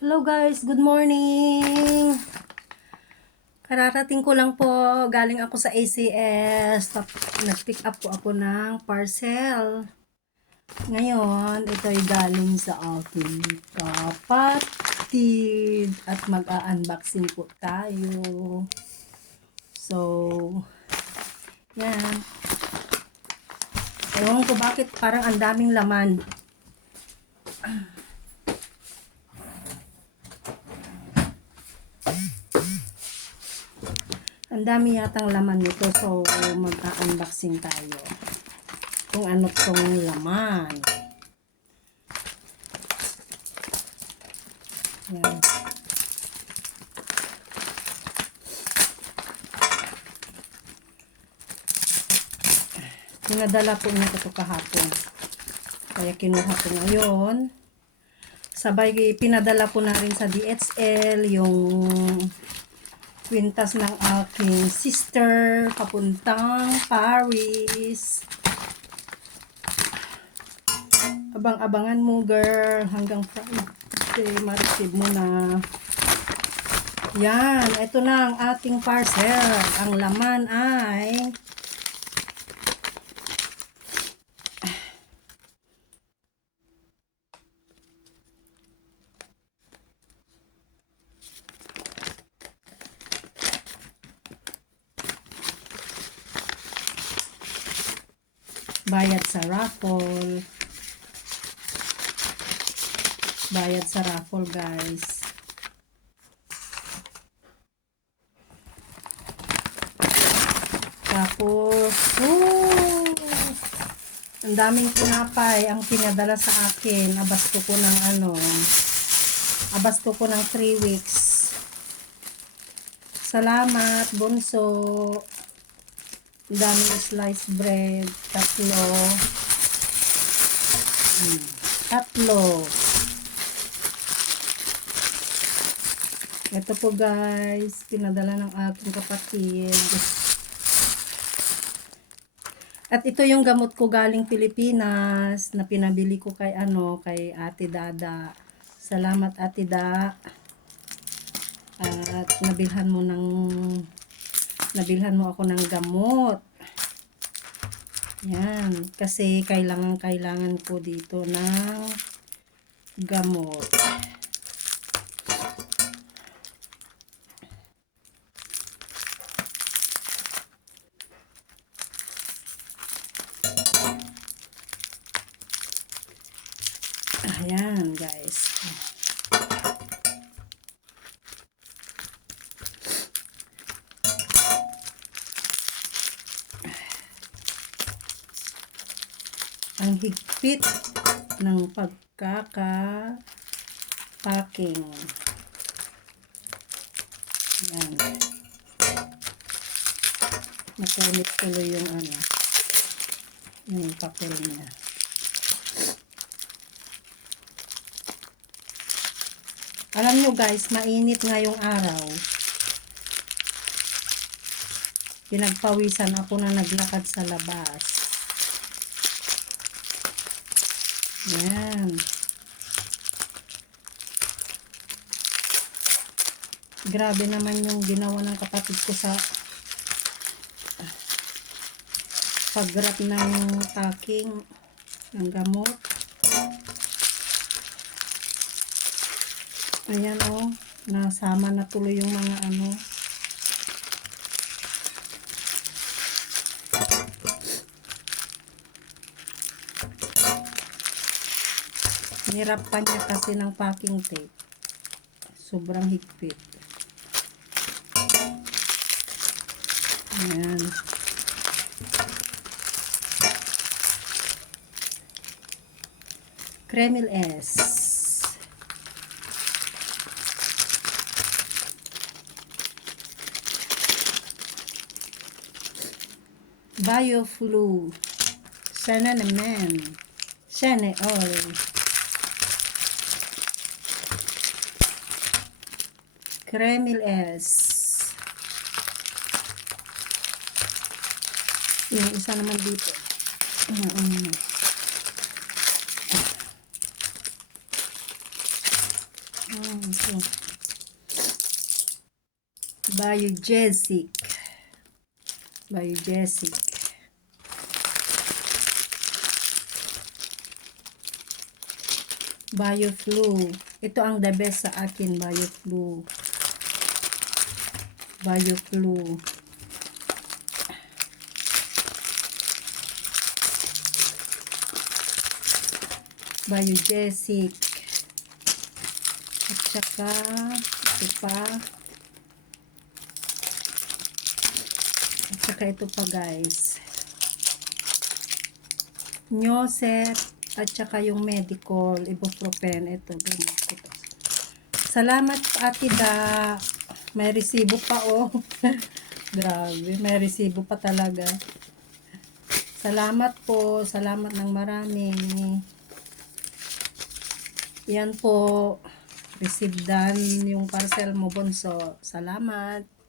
Hello guys, good morning! Kararating ko lang po, galing ako sa ACS, nag-pick up po ako ng parcel. Ngayon, ito ay galing sa aking kapatid at mag-a-unboxing po tayo. So, yan. Ewan ko bakit parang ang daming laman. Ang dami yatang laman nito. So, mag-unboxing tayo. Kung ano tong laman. Yan. Pinadala po niya ito kahapon. Kaya kinuha ko ngayon. Sabay pinadala po na rin sa DHL yung kwintas ng aking sister papuntang Paris. Abang-abangan mo girl hanggang Friday ma-receive mo na. Yan, ito na ang ating parcel. Ang laman ay bayad sa raffle. Bayad sa raffle, guys. Tapos, oh, ang daming tinapay ang pinadala sa akin. Abasto ko ng ano, abasto ko ng 3 weeks. Salamat, bunso. Daming sliced bread. Tatlo. Hmm. Tatlo. Ito po guys, pinadala ng aking kapatid. At ito yung gamot ko galing Pilipinas na pinabili ko kay ano, kay Ate Dada. Salamat Ate Da. At nabilhan mo ng nabilhan mo ako ng gamot. Yan. Kasi kailangan kailangan ko dito ng gamot. Ayan, guys. Ang higpit ng pagkaka-packing. Yan. Nakunit tuloy yung ano, yung papel niya. Alam nyo guys, mainit ngayong araw. Pinagpawisan ako na naglakad sa labas. Yan. Grabe naman yung ginawa ng kapatid ko sa pag-wrap ng packing ng gamot. Ayan o, oh, nasama na tuloy yung mga ano. Nirapan niya kasi ng packing tape. Sobrang higpit. Ayan. Kremil S. Bioflu. Sana naman. Sana all. Kremil S. Yung isa naman dito. Mm Ah, ito. Biogesic. Biogesic. Bioflu. Ito ang the best sa akin, Bioflu. Bioflu. Biogesic. At saka, ito pa. At saka ito pa guys. Nyoset. At saka yung medical, ibuprofen. Ito, ganyan. Ito. Salamat ate da. May resibo pa oh. Grabe, may resibo pa talaga. Salamat po. Salamat ng marami. Yan po. Receive done yung parcel mo, Bonso. Salamat.